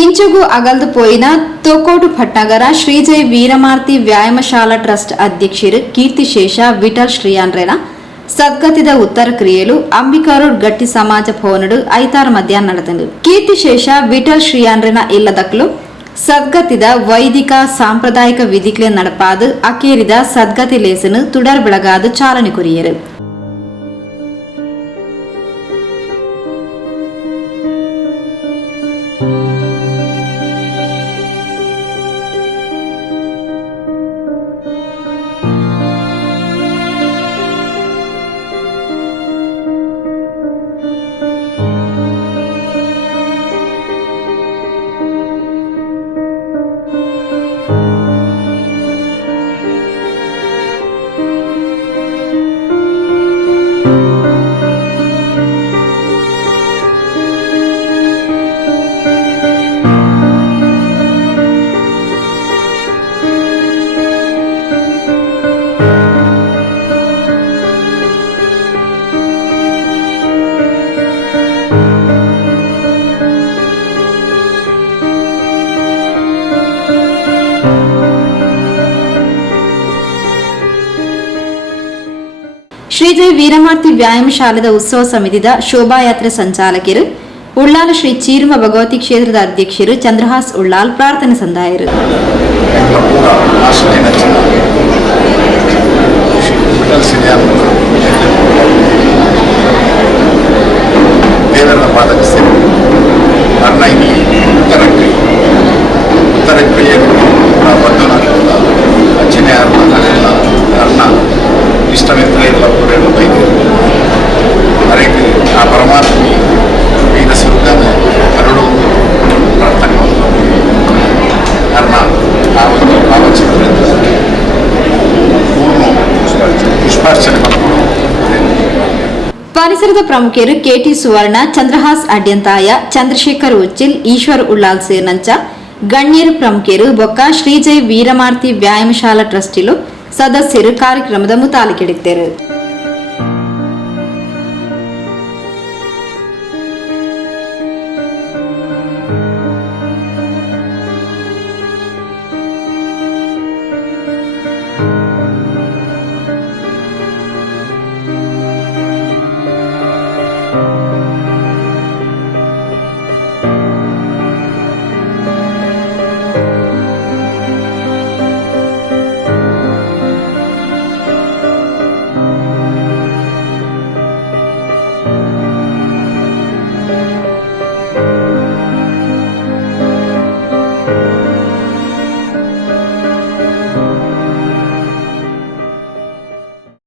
ಇಂಚುಗೂ ಅಗಲ್ದು ಪೋಯಿನ ತೋಕೋಟು ಭಟ್ನಗರ ಶ್ರೀಜಯ ವೀರಮಾರ್ತಿ ವ್ಯಾಯಾಮಶಾಲಾ ಟ್ರಸ್ಟ್ ಅಧ್ಯಕ್ಷರು ಕೀರ್ತಿಶೇಷ ವಿಠಲ್ ಶ್ರೀಯಾನ್ರೇನ ಸದ್ಗತಿದ ಉತ್ತರ ಕ್ರಿಯೆಲು ಅಂಬಿಕಾರೋಡ್ ಗಟ್ಟಿ ಸಮಾಜ ಭವನಡು ಐತಾರ ಮಧ್ಯಾಹ್ನ ನಡೆದಂದು ಕೀರ್ತಿಶೇಷ ವಿಠಲ್ ಶ್ರೀಯಾನ್ರೇನ ಇಲ್ಲದಕ್ಕಲು ಸದ್ಗತಿದ ವೈದಿಕ ಸಾಂಪ್ರದಾಯಿಕ ವಿಧಿಕ್ಲೆ ನಡಪಾದು ಅಕೇರಿದ ಸದ್ಗತಿ ಲೇಸನು ತುಡರ್ ಬೆಳಗಾದು ಚಾಲನೆ ಕೊರಿಯರು. ಶ್ರೀಜಯ ವೀರಮಾರ್ತಿ ವ್ಯಾಯಾಮ ಶಾಲೆದ ಉತ್ಸವ ಸಮಿತಿದ ಶೋಭಾಯಾತ್ರೆ ಸಂಚಾಲಕರು ಉಳ್ಳಾಲ ಶ್ರೀ ಚೀರ್ಮ ಭಗವತಿ ಕ್ಷೇತ್ರದ ಅಧ್ಯಕ್ಷರು ಚಂದ್ರಹಾಸ್ ಉಳ್ಳಾಲ್ ಪ್ರಾರ್ಥನೆ ಸಂದಾಯರು. ಪರಿಸರದ ಪ್ರಮುಖರು ಕೆಟಿ ಸುವರ್ಣ, ಚಂದ್ರಹಾಸ್ ಅಡ್ಯಂತಾಯ, ಚಂದ್ರಶೇಖರ್ ಉಚ್ಚಿಲ್, ಈಶ್ವರ್ ಉಳ್ಳಾಲ್ ಸೇರ್ನಂಚ ಗಣ್ಯರು ಪ್ರಮುಖರು ಬೊಕ್ಕ ಶ್ರೀಜಯ ವೀರಮಾರ್ತಿ ವ್ಯಾಯಾಮಶಾಲಾ ಟ್ರಸ್ಟಿಲು ಸದಸ್ಯರು ಕಾರ್ಯಕ್ರಮದ ಮುತಾಲಿಕೆಡಿದ್ದರು.